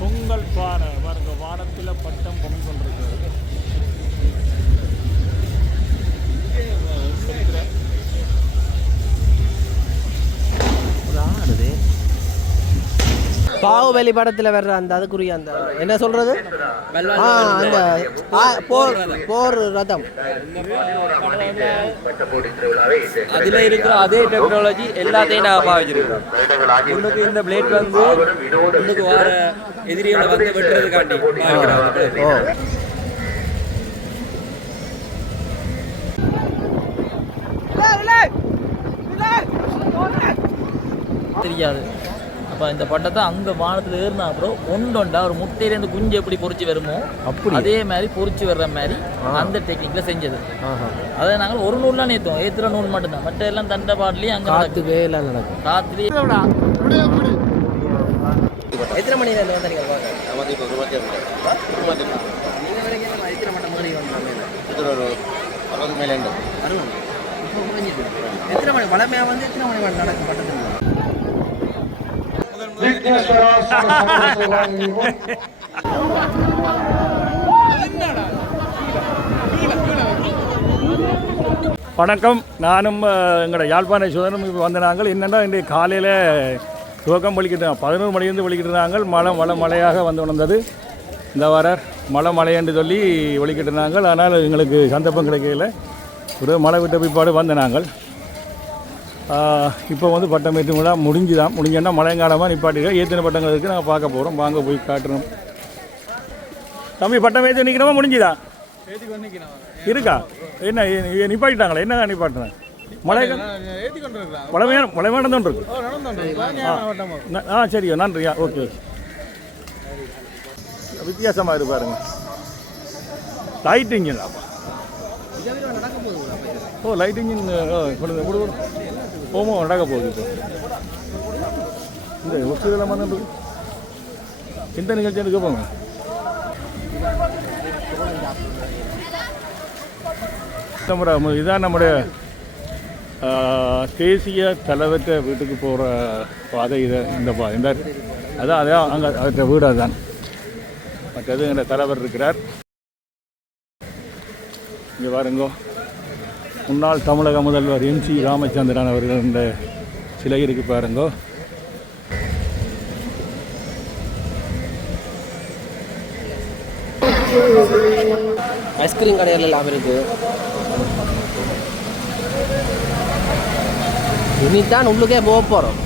பொங்கல் பானை பாருங்க, வானத்தில் பட்டம் பொங்கல் கொண்டிருக்கிறது. பாகுபலி படத்தில் வர்ற அந்த அதுக்குரிய அந்த என்ன சொல்றது, அந்த போர் ரதம், அதுல இருக்கிற அதே டெக்னாலஜி எல்லாத்தையும் நான் பாவிச்சிருக்கேன். உங்களுக்கு இந்த பிளேட் வந்து உங்களுக்கு வர எதிரிகளை வந்து வெட்டுறதுக்காண்டி தெரியாது. அப்போ இந்த பட்டத்தை அங்கே வானத்தில் ஏறினா அப்புறம் ஒண்டொண்டா ஒரு முட்டையிலேருந்து குஞ்சு எப்படி பொறிச்சு வருமோ அப்படி அதே மாதிரி பொறிச்சு வர்ற மாதிரி அந்த டெக்னிக்கில் செஞ்சது. அதை நாங்கள் ஒரு நூல்லாம் ஏற்றுவோம், ஏற்றுற நூல் மட்டும்தான். மற்ற எல்லாம் தண்டை பாட்டிலேயே அங்கே காற்றுவே எல்லாம் நடக்கும். காற்றுலேயே எத்தனை மணியிலேருந்து வந்து நீங்கள் வாங்க? எத்தனை மட்டம் மாதிரி எத்தனை மணி வளமையாக வந்து எத்தனை மணி நடக்கும் பட்டத்தில்? வணக்கம், நானும் எங்களோட யாழ்ப்பாண சுதனும் இப்போ வந்த நாங்கள் என்னென்னா இன்றைக்கு காலையில் துவக்கம் வலிக்கிட்டு 11 மணிலேருந்து வலிக்கிட்டு இருந்தாங்க. மழையாக வந்து உணர்ந்தது. இந்த வாரம் மழை என்று சொல்லி வலிக்கிட்டு இருந்தாங்க. ஆனால் எங்களுக்கு சந்தர்ப்பம் கிடைக்கல. ஒரு மழை விட்ட பிற்பாடு வந்த நாங்கள் இப்போ வந்து பட்டம் ஏற்றும் விழா முடிஞ்சேன்னா மழைங்காலமாக நிப்பாட்டிக்க ஏற்றின பட்டங்கள் இருக்குது. நாங்கள் பார்க்க போகிறோம், வாங்க போய் காட்டுறோம். தம்பி பட்டம் ஏற்றி நிற்கிறோமா? முடிஞ்சுதா இருக்கா? என்ன நிப்பாட்டிட்டாங்களா? என்ன நிப்பாட்டினாங்க? மழை நடந்துட்டு இருக்கு. சரியா, நன்றியா, ஓகே. வித்தியாசமாக இருக்கு பாருங்க. Light engine. லைட் இன்ஜின் கொண்டு போமோ நடக்க போகுது. இப்போ இந்த ஒசுதெல்லாம் வந்து எந்த நிகழ்ச்சி எடுக்க போங்க. இதுதான் நம்முடைய தேசிய தலைவற்ற வீட்டுக்கு போகிற பாதை. இந்த அதான் அங்கே அவற்ற வீடு அதுதான். மற்றது எங்கள் தலைவர் இருக்கிறார். இங்கே பாருங்கோ, முன்னாள் தமிழக முதல்வர் எம்.சி. ராமச்சந்திரன் அவர்கள் சிலை இருக்கு பாருங்கோ. ஐஸ்கிரீம் கடைகள் எல்லாம் இருக்கு. இனித்தான் உள்ளுக்கே போக போகிறோம்.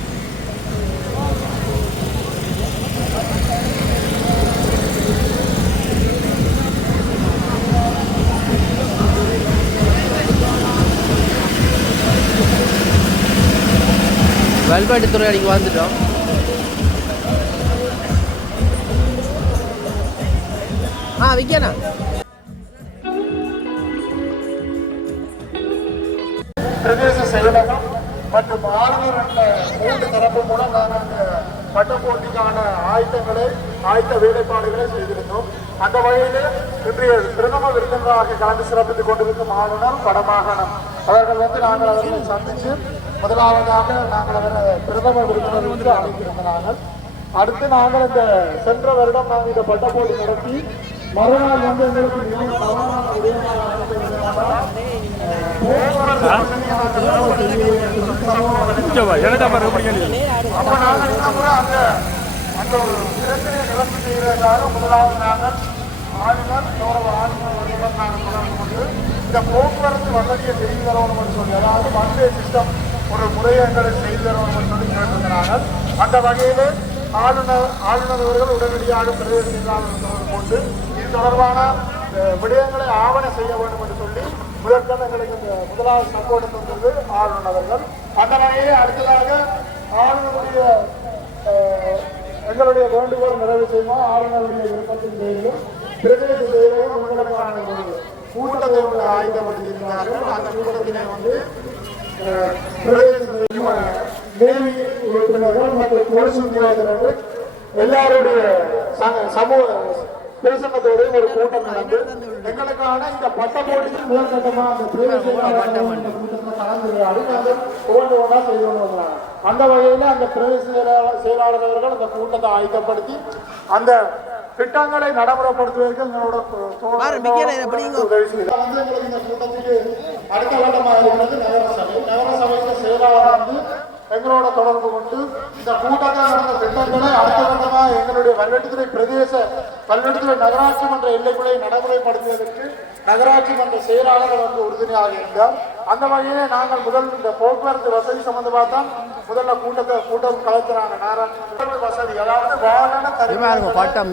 வல்பாட்டு துறை அடிக்கு வந்துட்டோம். விக்கண்ணா பிரதேச செயலகம் மற்றும் ஆளுநர் என்ற 3 தரப்பு மூலம் நாங்கள் அந்த பட்ட போட்டிக்கான ஆயத்த வேலைப்பாடுகளை செய்திருந்தோம். அந்த வகையில் இன்றைய பிரதம விருந்தினராக கலந்து சிறப்பித்துக் கொண்டிருக்கும் ஆளுநர் வடமாகாணம் அவர்கள் வந்து நாங்கள் அவர்களை சந்தித்து முதலாவதாக நாங்கள் அவரை பிரதம விருந்தினருக்கு அழைத்திருந்தார்கள். அடுத்து நாங்கள் இந்த சென்ற வருடம் நாங்கள் இந்த பட்ட போட்டி நடத்தி மறுநாள் வந்து எங்களுக்கு மிகவும் சவாலான விடயமாக அப்ப நாங்கள் அந்த பிரச்சனையை நிவர்த்தி செய்வதற்காக முதலாவது நாங்கள் ஆளுநர் கௌரவ ஆளுநர் நாங்கள் தொடர்பு கொண்டு இந்த போக்குவரத்து வசதியை செய்து தரணும் சொல்லி, அதாவது மண்டே சிஸ்டம் ஒரு முறையை எங்களை செய்து தரணும் சொல்லி கேட்டிருக்கிறார்கள். அந்த வகையில் ஆளுநர் அவர்கள் உடனடியாக பிரதேச செயலாளர் தொடர்பு கொண்டு இது தொடர்பான விடயங்களை ஆவண செய்ய வேண்டும் என்று சொல்லி முதற்கொண்டு எங்களுக்கு இந்த முதலாவது சப்போர்ட் தந்தது ஆளுநர் அவர்கள். அந்த வகையிலே அடுத்ததாக ஆளுநருடைய எங்களுடைய வேண்டுகோள் நிறைவு செய்வோம். ஆளுநருடைய விருப்பத்தின் பேரிலும் பிரதேச செயலையும் உங்களுக்கான கூட்டத்தை ஆயுதப்படுத்தியிருக்கிறார்கள். அந்த கூட்டத்தினை வந்து பிரதேச நேவி உறுப்பினர்கள் மற்றும் பொலிஸ் உத்தியோகத்தர்கள் எல்லாருடைய பேசப்பட்டோடையும் ஒரு கூட்டம் நடந்து எங்களுக்கான இந்த பட்ட போட்டிக்கு முதல் கட்டமா அந்த கலந்துரையாடி ஒவ்வொன்றா செய்து கொண்டு வந்தாங்க. அந்த வகையில் அந்த பிரதேச செயலாளர் அவர்கள் அந்த கூட்டத்தை ஆயத்தப்படுத்தி அந்த திட்டங்களை நடைமுறைப்படுத்துவதற்கு எங்களோட உதவி செய்தார். இந்த கூட்டத்துக்கு அடுத்த கட்டமாக இருக்கிறது நகரசபையின் செயலாளர் வந்து எங்களோட தொடர்பு கொண்டு இந்த கூட்டத்தில் நடந்த திட்டங்களை அடுத்த கட்டமாக எங்களுடைய வல்வெட்டுத்துறை பிரதேச வல்வெட்டுத்துறை நகராட்சி மன்ற எல்லைக்குள்ளே நடைமுறைப்படுத்துவதற்கு நகராட்சி மன்ற செயலாளர் வந்து உறுதுணையாக இருந்தார். அந்த வகையிலே நாங்கள் முதல் இந்த போக்குவரத்து வசதி சம்பந்தமாக தான் முதல்ல கூட்டம் கலத்துறாங்க. நகராட்சி வசதி அதாவது வாகன பட்டம்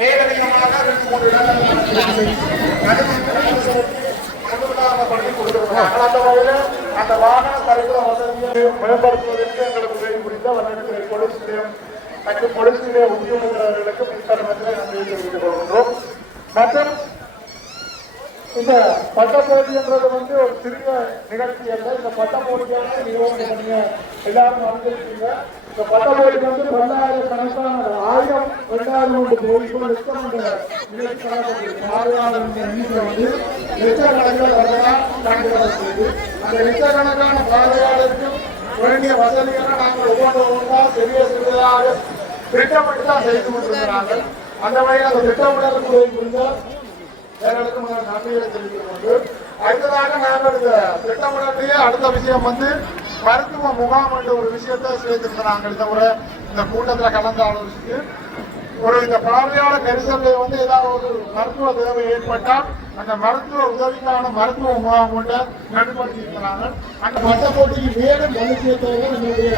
நேரடியாக 2-3 இடங்கள் அந்த வகையில் அந்த வாகன தரிப்பிட வசதியை மேம்படுத்துவதற்கு எங்களுக்கு உதவி புரிந்த வல்லுநர்களை போலீஸ் நிலையம் மற்றும் போலீஸ் நிலைய உத்தியோகர்களுக்கு மின்சாரத்தில் நன்றி தெரிவித்துக் கொள்கின்றோம். மற்றும் இந்த பட்ட போட்டி என்றது வந்து ஒரு சிறிய நிகழ்ச்சி அல்ல. இந்த பட்ட போட்டியான நிறுவனம் பண்ணீங்க எல்லாரும் வந்திருக்கீங்க. இந்த பட்ட போட்டி வந்து 10,000 1000 2000 போட்டிகள் லட்சம் வந்து லட்சக்கணக்கில் வரலாம். அந்த லட்சக்கணக்கான பார்வையாளருக்கும் வேண்டிய வசதிகளை நாங்கள் ஒவ்வொன்றா சிறியதாக திட்டமிட்டு தான் செய்து கொண்டிருக்கிறார்கள். அந்த வகையில் அந்த திட்டமிடலுக்கு உதவி புரிந்தால் எங்களுக்கும் நன்றிகளை தெரிவித்துக் கொண்டு அடுத்ததாக நாங்கள் இந்த திட்டமிடலையே அடுத்த விஷயம் வந்து மருத்துவ முகாம் என்ற ஒரு விஷயத்தை சேர்த்திருக்கிறாங்க. இந்த முறை இந்த கூட்டத்தில் கலந்து ஆலோசித்து ஒரு இந்த பார்வையாளர் நெரிசலில் வந்து ஏதாவது ஒரு மருத்துவ தேவை ஏற்பட்டால் அந்த மருத்துவ உதவிக்கான மருத்துவ முகாம் கொண்ட நடைமுறைப்படுத்தி இருக்கிறாங்க. அந்த பட்ட போட்டிக்கு மேலும் வலுச்சேர்த்தவர்கள் எங்களுடைய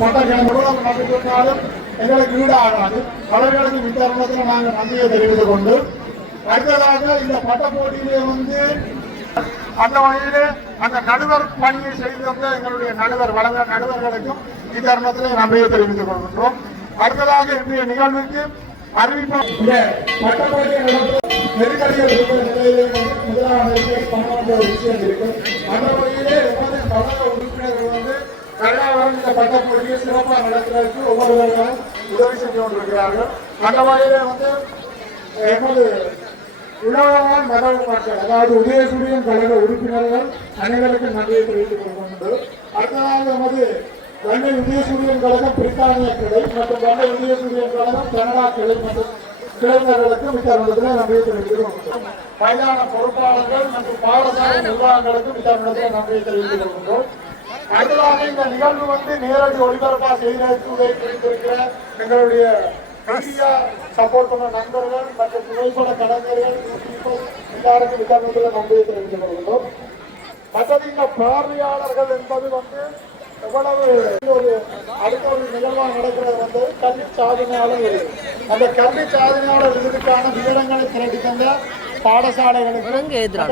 பட்டக்கிழமையோடு நன்றி சொன்னாலும் எங்களுக்கு ஈடாகாது. அவர்களுக்கு இத்தருணத்தில் நாங்கள் நன்றியை தெரிவித்துக் கொண்டு அடுத்ததாக இந்த பட்ட போட்டியிலே வந்து அந்த வகையிலே அந்த நடுவர் பணியை செய்து வந்த எங்களுடைய வளர்ந்த நடுவர்களுக்கும் இத்தருணத்தில் நன்றியை தெரிவித்துக் கொள்கின்றோம். அடுத்ததாக இன்றைய நிகழ்வுக்கு அறிவிப்பு இந்த பட்ட போட்டியை நெருக்கடிகள் இருக்கிற நிலையிலே முதலாவது நெருக்கடி பண்ண ஒரு விஷயம் இருக்கு. அந்த வகையிலே ஒவ்வொரு கழக உறுப்பினர்கள் வந்து கழகம் இந்த பட்ட போட்டியை சிறப்பாக நடத்துவதற்கு ஒவ்வொருவர்களும் உதவி செய்து கொண்டிருக்கிறார்கள். அந்த வகையிலே வந்து எமது உலகவான் மதவு மக்கள் அதாவது உதயசூரியன் கழக உறுப்பினர்கள் அனைவருக்கும் நன்றியை தெரிவித்துக் கொண்டு அடுத்ததாக நமது வண்டை உதயசூரியன் கழகம் பிரித்தானிய கிளை மற்றும் வண்டை உதயசூரியன் கழகம் கனடா கிளை மற்றும் கிளைஞர்களுக்கும் இத்தருணத்தில் நன்றியை தெரிவித்துக் கொண்டோம். மைதான பொறுப்பாளர்கள் மற்றும் பாடசாலை நிர்வாகங்களுக்கும் இத்தருணத்தில் நன்றியை தெரிவித்துக் கொள்கின்றோம். அடுத்ததாக இந்த நிகழ்வு வந்து நேரடி ஒளிபரப்பாக செய்வதற்கு உதவி புரிந்திருக்கிற எங்களுடைய மீடியா சப்போர்ட் பண்ண நண்பர்கள் மற்றும் புகைப்பட கலைஞர்கள் எல்லாருக்கும் இத்தருணத்தில் நன்றியை தெரிவித்துக் கொள்கின்றோம். மற்றது இந்த பார்வையாளர்கள் என்பது வந்து எவ்வளவு ஒரு அடுத்த ஒரு நிகழ்வாக நடக்கிறது வந்து கல்வி சாதனையாளர் விருது. அந்த கல்வி சாதனையாளர் விருதுக்கான விவரங்களை திரட்டி தந்த பாடசாலைகளுக்கு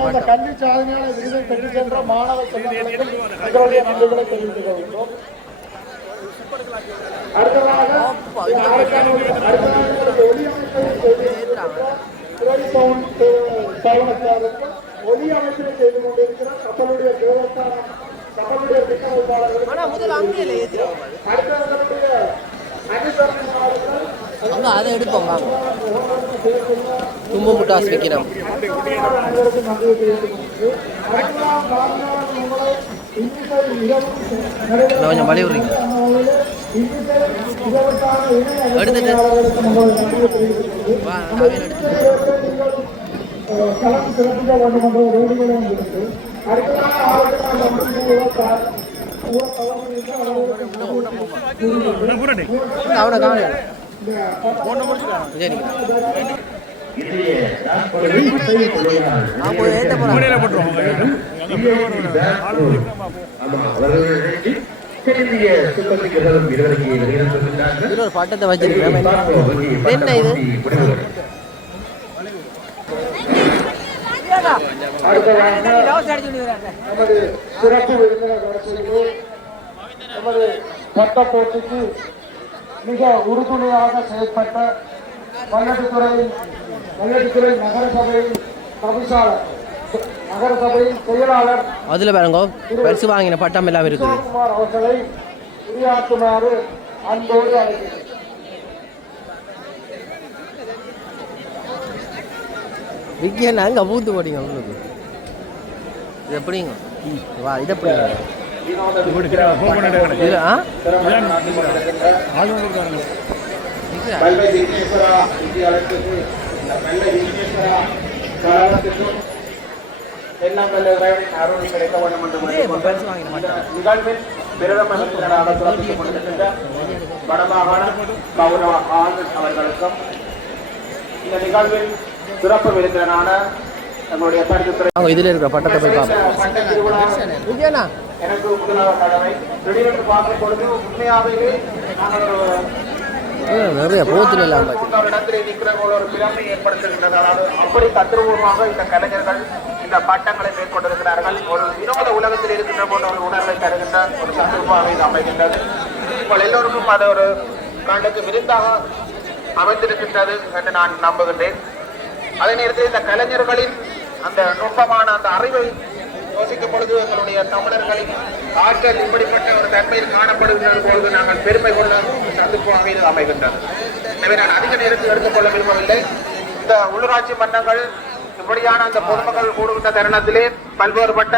அந்த கல்வி சாதனையாளர் விருதை பெற்று சென்ற மாணவ செல்வங்களுக்கும் எங்களுடைய நன்றிகளை தெரிவித்துக் கொள்கின்றோம். அடுத்ததாக ஒலி அமைப்பை செய்து கொண்டிருக்கிற கப்பலுடைய கப்பலுடைய திட்டமைப்பாளர்கள் அதை எடுப்போம் தும்பு முட்டாஸ் வைக்கிறோம். கொஞ்சம் வழி விடுறீங்க எடுத்துட்டு கலந்து சிறப்பிக்க வேண்டும் என்ற வேண்டுகோளும் இருக்கு. அவனை காண பட்டத்தை வச்சிருக்கேன். என்ன இது நமது சிறப்பு விருந்தினர் நமது பட்ட போட்டிக்கு மிக உறுதுணையாக செயல்பட்ட வல்லடித்துறை நகரசபையின் தவிசாளர் நகரசபையின் செயலாளர் அதுல பாருங்க பரிசு வாங்கின பட்டம் எல்லாம் இருக்குது அவர்களை உரையாற்றுமாறு அன்போடு அழைக்கிறேன். விக்கியண்ணா அங்கே பூத்து போட்டீங்க உங்களுக்கு இது எப்படிங்க வா இது எப்படிங்க இது ஆ பல்லை விக்னேஸ்வரா வித்தியாலயத்துக்கு பல்லை விக்னேஸ்வரா கலாலயத்துக்கும் எல்லாம் வல்ல இறைவனின் அருள் கிடைக்க வேண்டும் என்று நிகழ்வில் பிரதம விருந்தினராக சிறப்பித்துக் கொண்டிருக்கின்ற வடமாகாண கௌரவ ஆளுநர் அவர்களுக்கும் இந்த நிகழ்வில் சிறப்பு விருந்தினரான நம்முடைய பரிந்துரை இதில் இருக்கிற பட்டத்தை போய் பார்ப்போம் விஜயண்ணா எனக்கு முதலாவது தடவை திடீரென்று பார்க்கும் பொழுது உண்மையாகவே நாங்கள் நிறைய போத்தில் எல்லாம் ஒரு இடத்துல நிற்கிறவங்கள ஒரு பிறமை ஏற்படுத்துகின்றது. அதாவது அப்படி தத்ரூபமாக இந்த கலைஞர்கள் இந்த பட்டங்களை மேற்கொண்டிருக்கிறார்கள். ஒரு வினோத உலகத்தில் இருக்கின்ற போன்ற ஒரு உணர்வை தருகின்ற ஒரு சந்தர்ப்பமாக இது அமைகின்றது. உங்கள் எல்லோருக்கும் அது ஒரு கண்ணுக்கு விருந்தாக அமைந்திருக்கின்றது என்று நான் நம்புகின்றேன். அதே நேரத்தில் இந்த கலைஞர்களின் அந்த நுட்பமான அந்த அறிவை யோசிக்கும் பொழுது எங்களுடைய தமிழர்களின் ஆற்றல் இப்படிப்பட்ட ஒரு தன்மையில் காணப்படுகின்ற பொழுது நாங்கள் பெருமை கொள்ள சந்தர்ப்பமாக இது அமைகின்றது. எனவே நான் அதிக நேரத்தில் எடுத்துக்கொள்ள விரும்பவில்லை. இந்த உள்ளூராட்சி மன்றங்கள் இப்படியான அந்த பொதுமக்கள் கூடுகின்ற தருணத்திலே பல்வேறுபட்ட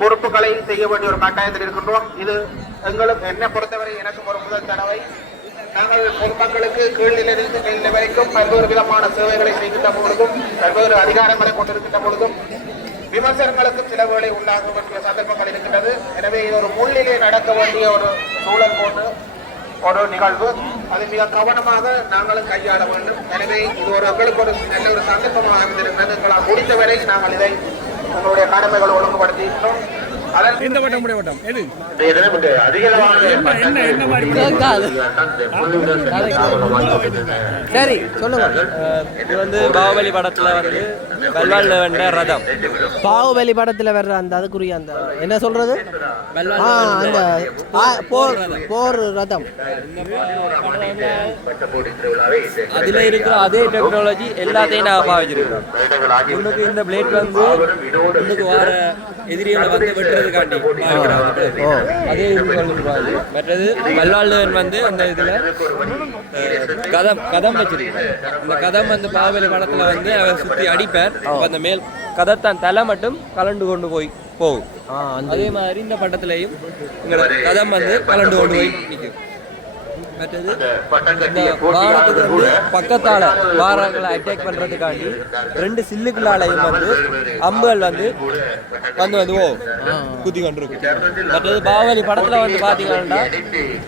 பொறுப்புகளை செய்ய வேண்டிய ஒரு கட்டாயத்தில் இருக்கின்றோம். இது எங்களுக்கு என்னை பொறுத்தவரை எனக்கு ஒரு முதல் தடவை. நாங்கள் பொதுமக்களுக்கு கீழ்நிலையிலிருந்து மேல்நிலை வரைக்கும் பல்வேறு விதமான சேவைகளை செய்கின்ற பொழுதும் பல்வேறு அதிகாரங்களை கொண்டிருக்கின்ற பொழுதும் விமர்சனங்களுக்கு சில வேளை உள்ளாக வேண்டிய சந்தர்ப்பங்கள் இருக்கின்றது. எனவே இது ஒரு முள்ளிலே நடக்க வேண்டிய ஒரு சூழல் போன்று ஒரு நிகழ்வு. அதை மிக கவனமாக நாங்களும் கையாள வேண்டும். எனவே இது ஒரு எங்களுக்கு ஒரு நல்ல ஒரு சந்தர்ப்பமாக அமைந்திருக்கிறது. எங்களால் முடிந்தவரை நாங்கள் இதை எங்களுடைய கடமைகளை ஒழுங்குபடுத்தி இருக்கிறோம். இந்த வட்டம் முடிய வட்டம் எது சரி சொல்லுங்க. இது வந்து பாகுபலி படத்துல வந்து வெல்வாழ்ல வென்ற ரதம். பாகுபலி படத்தில் வர்ற அந்த அதுக்குரிய அந்த என்ன சொல்றது அந்த போர் ரதம் அதுல இருக்கிற அதே டெக்னாலஜி எல்லாத்தையும் நான் பாவிச்சிருக்கேன். உனக்கு இந்த பிளேட் வந்து உனக்கு வர எதிரிகளை வந்து வெட்டுறதுக்காண்டி அதே மற்றது வெல்வாழ்வன் வந்து அந்த இதுல கதம் வச்சிருக்கு. இந்த கதம் வந்து பாகுபலி படத்துல வந்து அவர் சுத்தி அடிப்பார். அந்த மேல் கதத்தான் தலை மட்டும் கலண்டு கொண்டு போகும். அதே மாதிரி இந்த பட்டத்திலையும் கதம் வந்து கலண்டு கொண்டு போய் நிற்கும். மற்றது இந்த வாரத்துக்கு வந்து பக்கத்தால வாரங்களை அட்டாக் பண்றதுக்காண்டி 2 சில்லுக்குள்ளாலையும் வந்து அம்புகள் வந்து குத்தி கொண்டிருக்கும். மற்றது பாகுபலி படத்துல வந்து பாத்தீங்கன்னா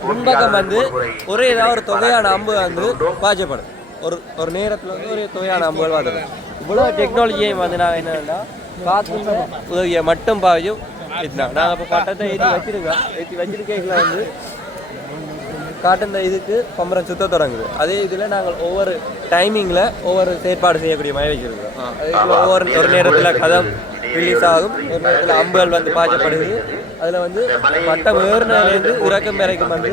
முன்பக்கம் வந்து ஒரே ஏதாவது ஒரு தொகையான அம்பு வந்து பாய்ச்சப்படும். ஒரு நேரத்தில் வந்து ஒரு தொகையான அம்புகள் பார்த்துருக்கோம். இவ்வளோ டெக்னாலஜியையும் வந்து நாங்கள் என்னன்னா காற்று உதவியை மட்டும் பாயும் ஏற்றினாங்க. நாங்கள் இப்போ பட்டத்தை ஏற்றி வச்சிருக்கீங்களா வந்து காட்டுந்த இதுக்கு பம்பரம் சுத்த தொடங்குது. அதே இதில் நாங்கள் ஒவ்வொரு டைமிங்கில் ஒவ்வொரு செயற்பாடு செய்யக்கூடிய மாதிரி வச்சுருக்கோம். ஒரு நேரத்தில் கதம் ரிலீஸ் ஆகும், ஒரு நேரத்தில் அம்புகள் வந்து பாய்ச்சப்படுது. அதில் வந்து பட்டம் ஏறினதுலேருந்து இறக்கம் வரைக்கும் வந்து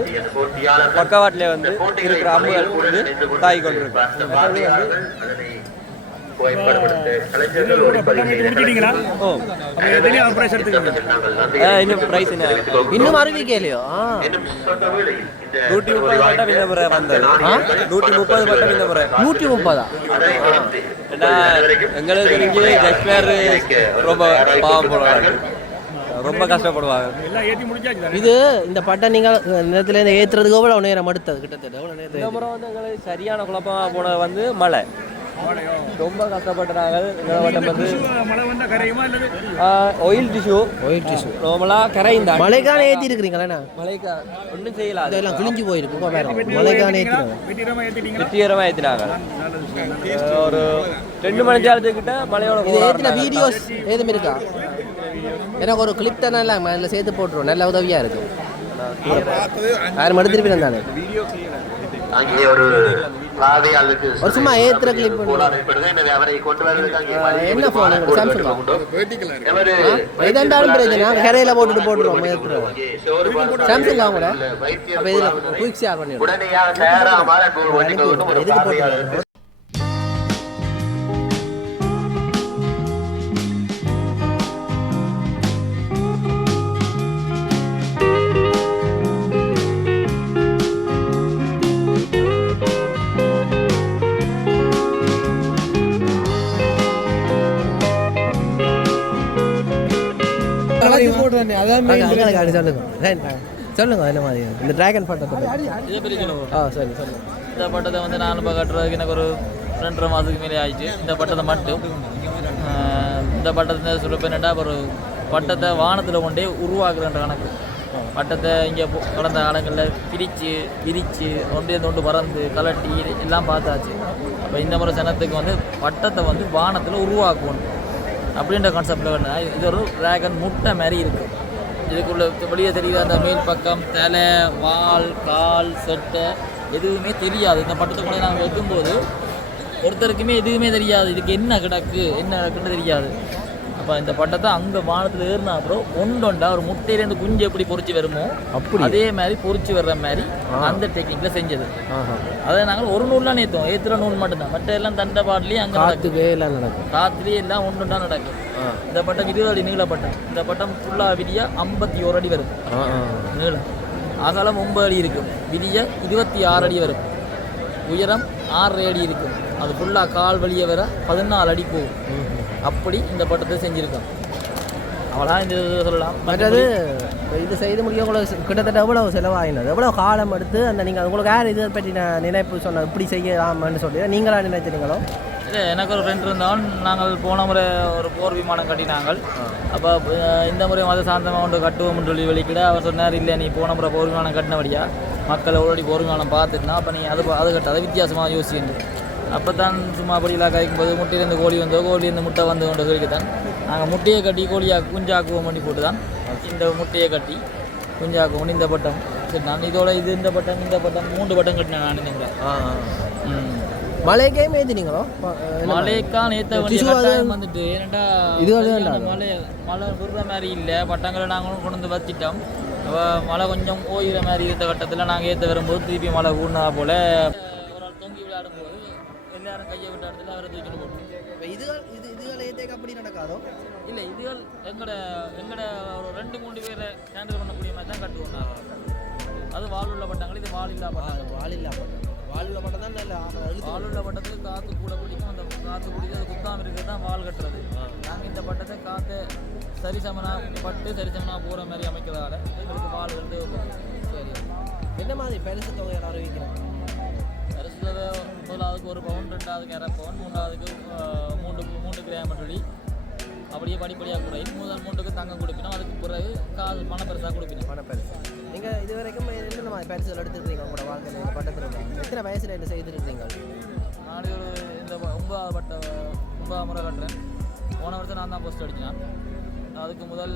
பக்கவாட்டில் வந்து இருக்கிற அம்புகள் வந்து தாய் கொண்டிருக்கும். அது வந்து இன்னும் அறிவிக்கலையோ 130 பட்டம் இந்த முறை வந்தது. 130 பட்டம் இந்த முறை 130 எங்களுக்கு தெரிஞ்சு ஜஸ்மேர் ரொம்ப பாவம் போடுவாங்க, ரொம்ப கஷ்டப்படுவாங்க. இது இந்த பட்டம் நீங்கள் நேரத்துல ஏற்றுறதுக்கு எவ்வளோ நேரம் எடுத்தது? கிட்டத்தட்ட எவ்வளோ நேரம்? இந்த முறை வந்து எங்களுக்கு சரியான குழப்பமாக போனது வந்து மழை. ரொம்ப கஷ்டப்பட்டுறாங்க. ஆயில் டிஷ்யூ நார்மலாக கரைந்தா மழைக்கான ஏற்றி இருக்கிறீங்களா? மழைக்கா ஒன்றும் செய்யலாம், அதெல்லாம் கிழிஞ்சு போயிருக்கும். மழைக்கான வெற்றிகரமாக ஏற்றினாங்க. ஒரு 2 மணி நேரத்துக்கிட்ட மழையோட ஏற்றின வீடியோஸ் ஏதும் இருக்கா? எனக்கு ஒரு கிளிப் தானே அதில் சேர்த்து போட்டுருவோம், நல்ல உதவியாக இருக்கும். யாரும் எடுத்துருப்பீங்க தானே ஒரு சும்மா ஏத்துற கிளிப் என்ன போன் எதாண்டாலும் பிரச்சனை கரையில போட்டுட்டு போட்டுருவோம். சாம்சங் வாங்கல அப்ப இதுல குயிக் ஷேர் பண்ணிடுவோம். எதுக்கு போட்டு சொல்லுங்க சொல்லுங்க என்ன மாதிரி இந்த டிராகன் பட்டத்தை இதை பிரிக்கணும். சரி சொல்லுங்க. இந்த பட்டத்தை வந்து நான் இப்போ கட்டுறதுக்கு எனக்கு ஒரு 2.5 மாதத்துக்கு மேலே ஆயிடுச்சு. இந்த பட்டத்தை மட்டும் இந்த பட்டத்தை சொல்ல என்னென்னா ஒரு பட்டத்தை வானத்தில் கொண்டே உருவாக்குறன்ற கணக்கு. பட்டத்தை இங்கே கடந்த காலங்களில் பிரித்து விரித்து ஒன்று பறந்து கலட்டி எல்லாம் பார்த்தாச்சு. அப்போ இந்த முறை சனத்துக்கு வந்து பட்டத்தை வந்து வானத்தில் உருவாக்கணும் அப்படின்ற கான்செப்டில் வேணா. இது ஒரு டிராகன் முட்டை மாதிரி இருக்குது. இதுக்குள்ள வெளியே தெரியுது அந்த மேல் பக்கம் தலை வால் கால் செட்டை எதுவுமே தெரியாது. இந்த பட்டத்துக்குள்ளே நாங்கள் வைக்கும்போது ஒருத்தருக்குமே எதுவுமே தெரியாது, இதுக்கு என்ன நடக்குன்னு தெரியாது. அப்போ இந்த பட்டத்தை அங்கே வானத்தில் ஏறினா அப்புறம் ஒண்டொண்டா ஒரு முட்டையிலேருந்து குஞ்சு எப்படி பொறிச்சு வருமோ அதே மாதிரி பொறிச்சு வர்ற மாதிரி அந்த டெக்னிக்கில் செஞ்சது. அதை நாங்கள் ஒரு நூல்லாம் ஏற்றுற நூல் மட்டும்தான். மற்ற எல்லாம் தண்டை பாட்டிலேயே அங்கே எல்லாம் நடக்கும், காற்றுலேயே எல்லாம் ஒண்டொண்டா நடக்கும். இந்த பட்டம் 20 அடி நீள பட்டம். இந்த பட்டம் ஃபுல்லாக விடியா 51 அடி வரும் நீளம். அகலம் 9 அடி இருக்கும். விடிய 26 அடி வரும். உயரம் 6 அடி இருக்கும். அது ஃபுல்லாக கால் வழியை வர 14 அடி போகும். அப்படி இந்த பட்டத்தை செஞ்சுருக்கோம். அவ்வளோ இந்த சொல்லலாம். மற்றது இது செய்து முடியும் உங்களுக்கு கிட்டத்தட்ட எவ்வளோ செலவாகினது, எவ்வளோ காலம் எடுத்து அந்த நீங்கள் உங்களுக்கு யார் இதை பற்றி நான் நினைப்பு சொன்ன இப்படி செய்யலாம்னு சொல்லி நீங்களாக நினைச்சிருங்களோ? இல்லை, எனக்கு ஒரு ஃப்ரெண்ட் இருந்தாலும் நாங்கள் போன முறை ஒரு போர் விமானம் கட்டினாங்கள். அப்போ இந்த முறை மத சாந்தமாக ஒன்று கட்டுவோம்னு சொல்லி வெளிக்கிட அவர் சொன்னார், இல்லை நீ போன முறை போர் விமானம் கட்டினபடியா மக்கள் ஓடி போர் விமானம் பார்த்துட்டுனா அப்போ நீ அது கட்டாத வித்தியாசமாக யோசிச்சு. அப்போ தான் சும்மா அப்படிலாம் காய்க்கும்போது முட்டையிலேருந்து கோழி கோழியிலேருந்து முட்டை வந்து கொண்டு சொல்லித்தான் நாங்கள் முட்டையை கட்டி குஞ்சாக்குவோம் பண்ணி போட்டு தான் இந்த முட்டையை கட்டி குஞ்சாக்குவோம். இந்த பட்டம் சரி நான் இதோட இந்த பட்டம் 3 பட்டம் கட்டினேன் நான். இந்த மழைக்கே ஏற்றினீங்களோ? மழைக்கான ஏற்ற வேண்டிய வந்துட்டு ஏன்னாண்டா மழை விடுற மாதிரி இல்லை. பட்டங்களை நாங்களும் கொண்டு வந்து வச்சிட்டோம். மழை கொஞ்சம் ஓய்கிற மாதிரி இருந்த கட்டத்தில் நாங்கள் ஏற்ற வரும்போது திருப்பி மழை ஊடினா போல் ஒரு ஆள் தொங்கி விளையாடும்போது எல்லாரும் கையை விட்ட இடத்துல அவரை தூக்கிட்டு போட்டோம். இதுகள் ஏற்றேக்கு அப்படி நடக்காதோ? இல்லை, இதுகள் எங்களோட ஒரு 2-3 பேரை ஹேண்டில் பண்ணக்கூடிய மாதிரி தான் கட்டுவோம். அது வால் உள்ள பட்டங்கள், இது வால் இல்லா பட்டம். வால் உள்ள பட்டம் தான் நல்ல வால் உள்ள பட்டத்துக்கு காற்று கூட பிடிக்கும். அந்த காற்று பிடிச்சி அது குத்தாமல் இருக்கிறது தான் வால் கட்டுறது. நாங்கள் இந்த பட்டத்தை காற்றை சரிசமனாக போகிற மாதிரி அமைக்கிறதால எங்களுக்கு வால்கள் தேவைப்படும். சரி, என்ன மாதிரி பெருசு தொகை அறிவிக்கிறேன்? பெருசு தொகை முதலாவதுக்கு 1 பவுன், 2ஆவதுக்கு 1/2 பவுன், 3ஆவதுக்கு 3 கிராம் சொல்லி அப்படியே படிப்படியாக குறையும். முதல் 3க்கு தங்கம் கொடுப்பினோம். அதுக்கு பிறகு காசு பணம் பெருசாக கொடுப்பினோம். பணம் பெருசு. நீங்கள் இது வரைக்கும் என்னென்ன மாதிரி பெருசுகள் எடுத்துருக்கீங்க உங்களோட வாழ்க்கையில்? இந்த பட்டத்தில் எத்தனை வயசில் என்ன செய்துருக்கீங்க? நான் இந்த 9ஆவது முறை கட்டுறேன். போன வருஷம் நான் தான் ஃபஸ்ட் அடித்தேன். அதுக்கு முதல்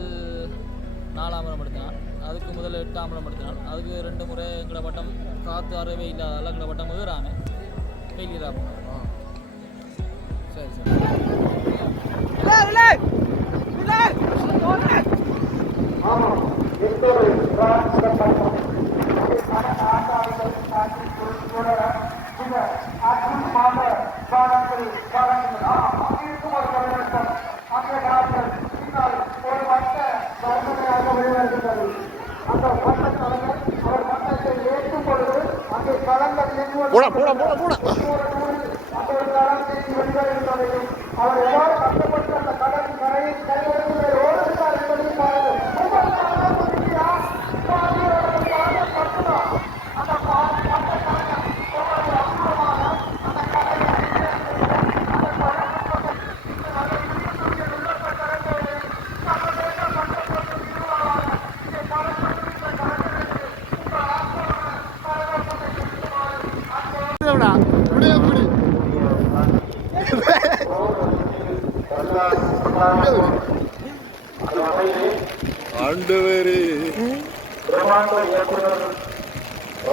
4ஆம் முறை எடுத்தினான். அதுக்கு முதல் 8ஆம் முறை எடுத்தினான். அதுக்கு 2 முறை எங்களோட பட்டம் காற்று அறவே இல்லாத எங்களோட பட்டம் ஏறாங்க ஃபெயிலியர் ஆகும். சரி அவர் எவ்வாறு கஷ்டப்பட்டு அந்த கடலின் கரையை ஓடுகிறார் என்பதை பாருங்கள். ஆண்டவரே பிரம்மாண்ட இயக்குனர்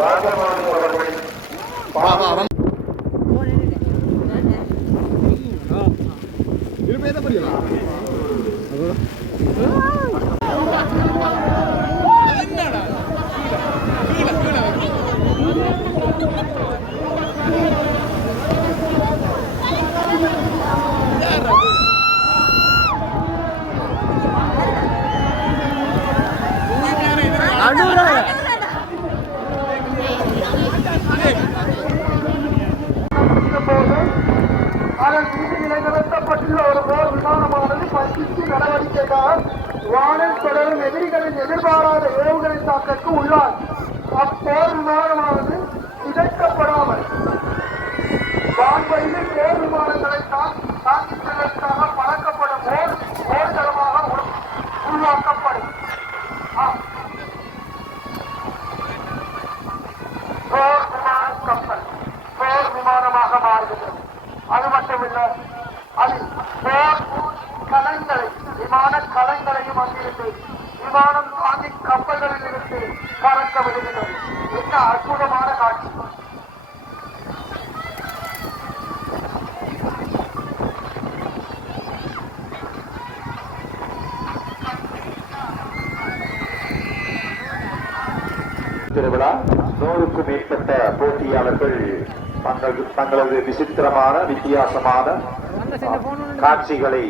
ராஜமாணி அவர்கள் அதன் மீது நிலைநிறுத்தப்பட்டுள்ள ஒரு போர் விமானமானது பயிற்சி நடவடிக்கைக்காக வானில் தொடரும் எதிரிகளின் எதிர்பாராத ஏவுகணை தாக்கற்கு உள்ளார். அப்போர் விமானமானது சிதைக்கப்படாமல் வான்வழியில் போர் விமானங்களை தாக்கிச் செல்வதற்காக பறக்கப்படும் போர்க்களமாக உருவாக்கப்படும். போர் விமான கப்பல் போர் விமானமாக மாறுகிறது. அது மட்டுமில்ல, அது போர் கலங்களை விமான கலங்களையும் அங்கிருந்து விமானம் தாங்கி கப்பல்களில் இருந்து பறக்க விடுகிறது. என்ன அற்புதமான காட்சி! திருவிழா 100க்கும் மேற்பட்ட போட்டியாளர்கள் தங்களது விசித்திரமான வித்தியாசமான காட்சிகளை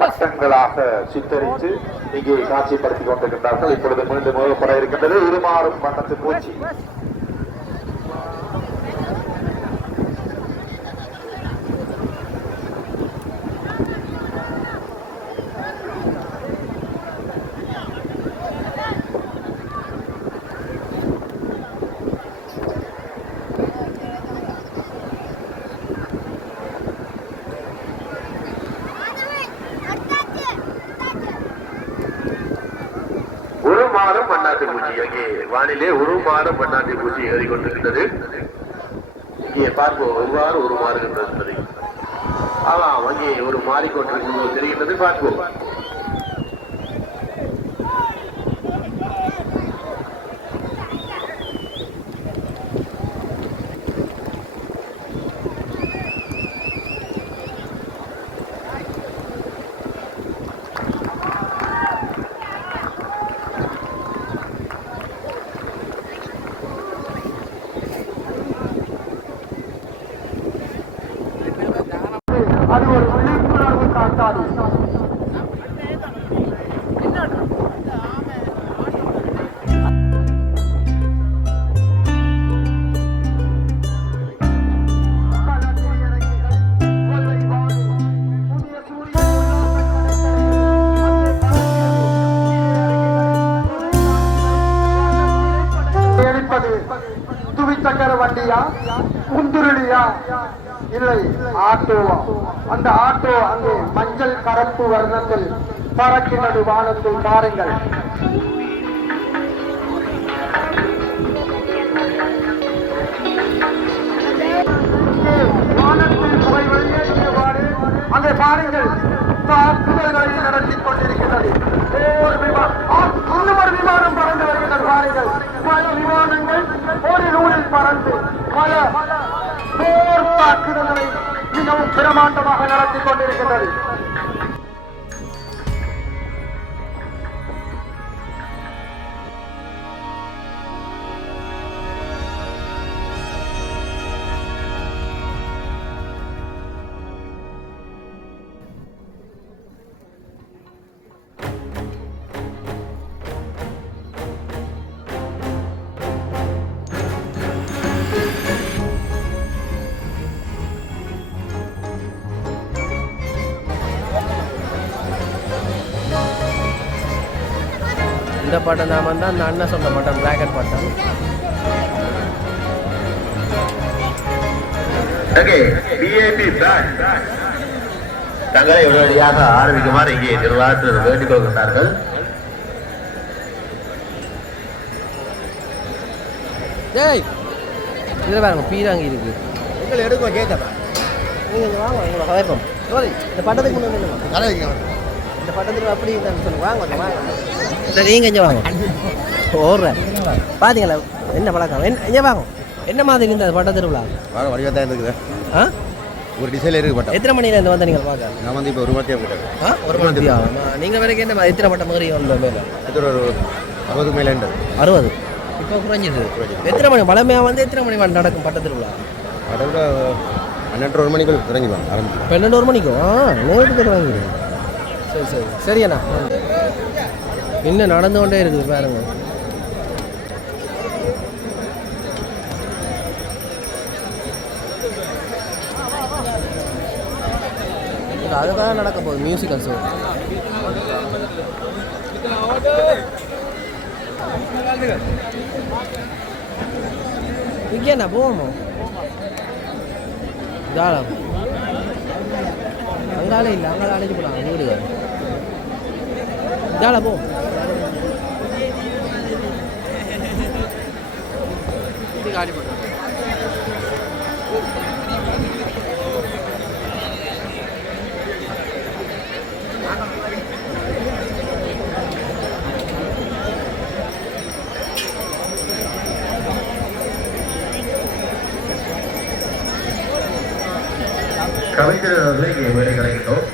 பட்டங்களாக சித்தரித்து இங்கே காட்சிப்படுத்திக் கொண்டிருக்கின்றார்கள். இப்பொழுது மீண்டும் முகப்பட இருக்கின்றது உருமாறும் வண்ணத்து பூச்சி. உருமாறும் வண்ணாட்டு பூச்சி அங்கே வானிலே உருமாறும் வண்ணாட்டு பூச்சி ஏறிக்கொண்டிருக்கின்றது. இங்கே பார்ப்போம் எவ்வாறு உருமாறுகின்றது என்பதை. ஆமாம், அங்கே ஒரு மாறிக்கொண்டிருக்கிறது தெரிகின்றது. பார்ப்போம். அது ஒரு விழிப்புணர்வு காட்டாது. துவிச்சக்கர வண்டியா, முந்துருளியா, இல்லை ஆட்டோவா? அந்த ஆட்டோ அங்கே மஞ்சள் கருப்பு வர்ணத்தில் பறக்கின்றது வானத்தில். பாருங்கள். வானத்தில் புகை வெளியேற்றியவாறு அங்கே பாருங்கள் தாக்குதல்களை நடத்தி கொண்டிருக்கிறது. இன்னும் ஒரு விமானம் பறந்து வருகின்றது. பாருங்கள், பல விமானங்கள் ஒரு நூலில் பறந்து பல போர் தாக்குதல்களை மிகவும் பிரமாண்டமாக நடத்தி கொண்டிருக்கின்றது. இந்த பட்டம் தான் வந்து அந்த அண்ணன் சொன்ன பட்டம், பிளாக்கெட் பட்டம். தங்களை உடனடியாக ஆரம்பிக்குமாறு இங்கே நிர்வாகத்தில் வேண்டிக் கொள்கின்றார்கள். இதில் பாருங்க பீராங்கி இருக்கு. எங்களை எடுக்கும் கேட்கப்பா. நீங்கள் இங்கே வாங்க, எங்களை கலைப்போம். இந்த பட்டத்துக்கு முன்னாடி இந்த பட்டத்தில் அப்படி சொல்லுங்க. வாங்க வாங்க. சரி, நீங்கள் இங்கே வாங்க. ஓடுறேன் பார்த்தீங்களா என்ன பழக்கம்? இங்கே வாங்க. என்ன மாதிரி இந்த பட்ட திருவிழா? வாங்க, வடிவாக தான் இருக்குது. ஆ, ஒரு டிசைன் இருக்குது பட்டம். எத்தனை மணியிலேருந்து வந்த நீங்கள் பார்க்க? நான் வந்து இப்போ ஒரு மத்தியம் கிட்ட. ஒரு மத்தியம். நீங்கள் வரைக்கும் என்ன எத்தனை பட்டம் மாதிரி ஒன்று மேலே? இது ஒரு 60 மேலே 60. இப்போ குறைஞ்சிது. எத்தனை மணி பழமையாக வந்து எத்தனை மணி நடக்கும் பட்ட திருவிழா? அதை விட 12 மணிக்குள் தொடங்கிடுவாங்க ஆரம்பிச்சு. 12 மணிக்கும் நேரத்துக்கு வாங்கிடுங்க. சரி சரி சரியண்ணா. இன்னும் நடந்து கொண்டே இருக்குது பாருங்க. அதுக்காக நடக்க போகுது மியூசிக்கல் ஷோ. இங்கே என்ன போகணும் ஜாலம் அங்காலே இல்லை, அங்கால அழைச்சி போனாங்க வீடு ஜால போ. காடி போட்டு கவிஞர்கள் இங்கே வேலை கிடைக்கட்டும்.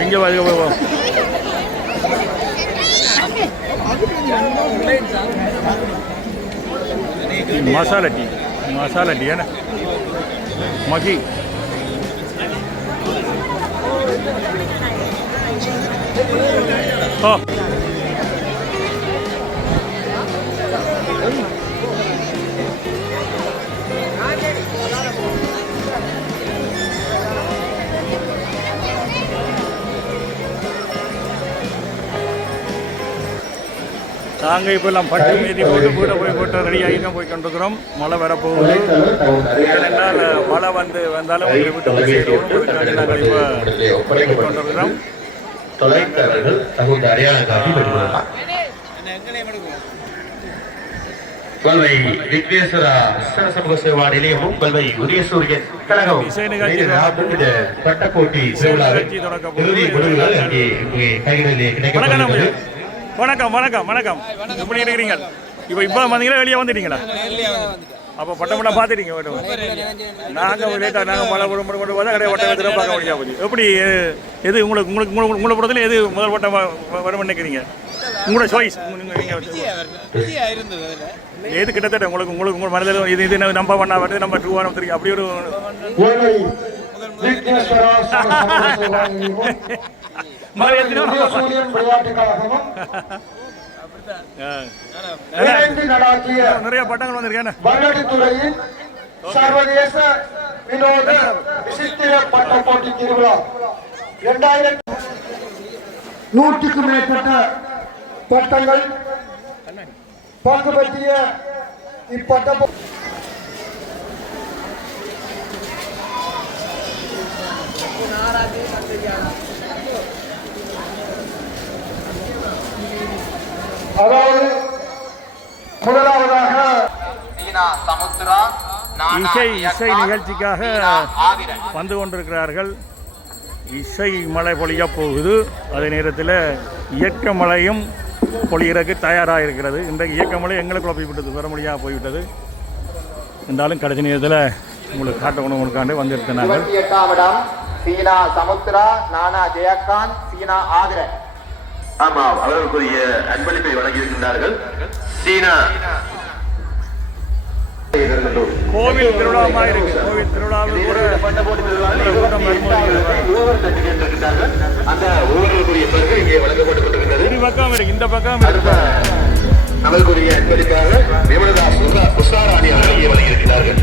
எங்கே போவோம் மசாலா டீ है ना मगी oh நாங்கள் இப்போ எல்லாம் பட்டு மீதி போட்டு வீட்டை போட்டு ரெடியாகி தான் போய் கொண்டிருக்கிறோம். மழை வரப்போகுது. ஏனென்றால் மழை வந்தாலும் வீட்டை போய் சேருவோம். அதுக்காக நாங்கள் இப்போ கொண்டிருக்கிறோம். கொல்வை விக்னேஸ்வர சமூக சேவா நிலையமும் கொல்வை உதயசூரியன் கழகமும் பட்டக்கோட்டி இறுதி முடிவுகள் அங்கே கைகளிலே கிடைக்கப்பட்டது. வணக்கம் வணக்கம் வணக்கம். எப்படி இருக்கிறீங்க? இப்போ வந்தீங்களா வெளியே வந்துட்டீங்களா? அப்போ பட்டமெல்லாம் பார்த்துட்டீங்க. நாங்கள் லேட்டாக நாங்கள் மழை கொண்டு பார்த்தா கிடையாது வட்டம் பார்க்க முடியாது போச்சு. எப்படி எது உங்களை பொறுத்தல எது முதல் வட்டம் வரும்னு நினைக்கிறீங்க? உங்களோட சாய்ஸ் எது கிட்டத்தட்ட உங்களுக்கு உங்கள் மனதில் இது நம்ப பண்ணா வருது நம்ம 2 வாரம் 3 அப்படி ஒரு நிறைய பட்டங்கள் வந்திருக்கேன். மயிலாடுதுறையில் சர்வதேச வினோத விசித்திர பட்ட போட்டி திருவிழா 100க்கும் மேற்பட்ட பட்டங்கள் பங்கு பற்றிய இப்பட்ட அதாவது முதலாவதாக இசை நிகழ்ச்சிக்காக வந்து கொண்டிருக்கிறார்கள். இசை மழை பொழிய போகுது. அதே நேரத்தில் இயற்கை மழையும் பொழிகிறதுக்கு தயாராக இருக்கிறது. இன்றைக்கு இயற்கை மழை எங்களுக்குள்ள போய்விட்டது, வர முடியாமல் போய்விட்டது. இருந்தாலும் கடைசி நேரத்தில் உங்களுக்கு காட்டணுங்களுக்காண்டு வந்து நாங்கள் 28ஆம் இடம் சீனா சமுத்ரா, நானா ஜெயகாந்த், சீனா ஆதிரன். ஆமாம், அவர்களுக்குரிய அன்பளிப்பை வழங்கியிருக்கின்றார்கள். சீனா கோவில் திருவிழாவாக இருக்கு. கோவில் திருவிழாவில் கூட அந்த ஊர்களுக்குரிய பங்கு இங்கே வழங்கப்பட்டுக் கொண்டிருக்கிறது. இந்த பக்கம் இருக்கு, இந்த பக்கம் இருக்கு. அவர்களுக்குரிய அன்பளிப்பாக விமலதாஸ் உஷாராணி அவர்கள் இங்கே வழங்கியிருக்கிறார்கள்.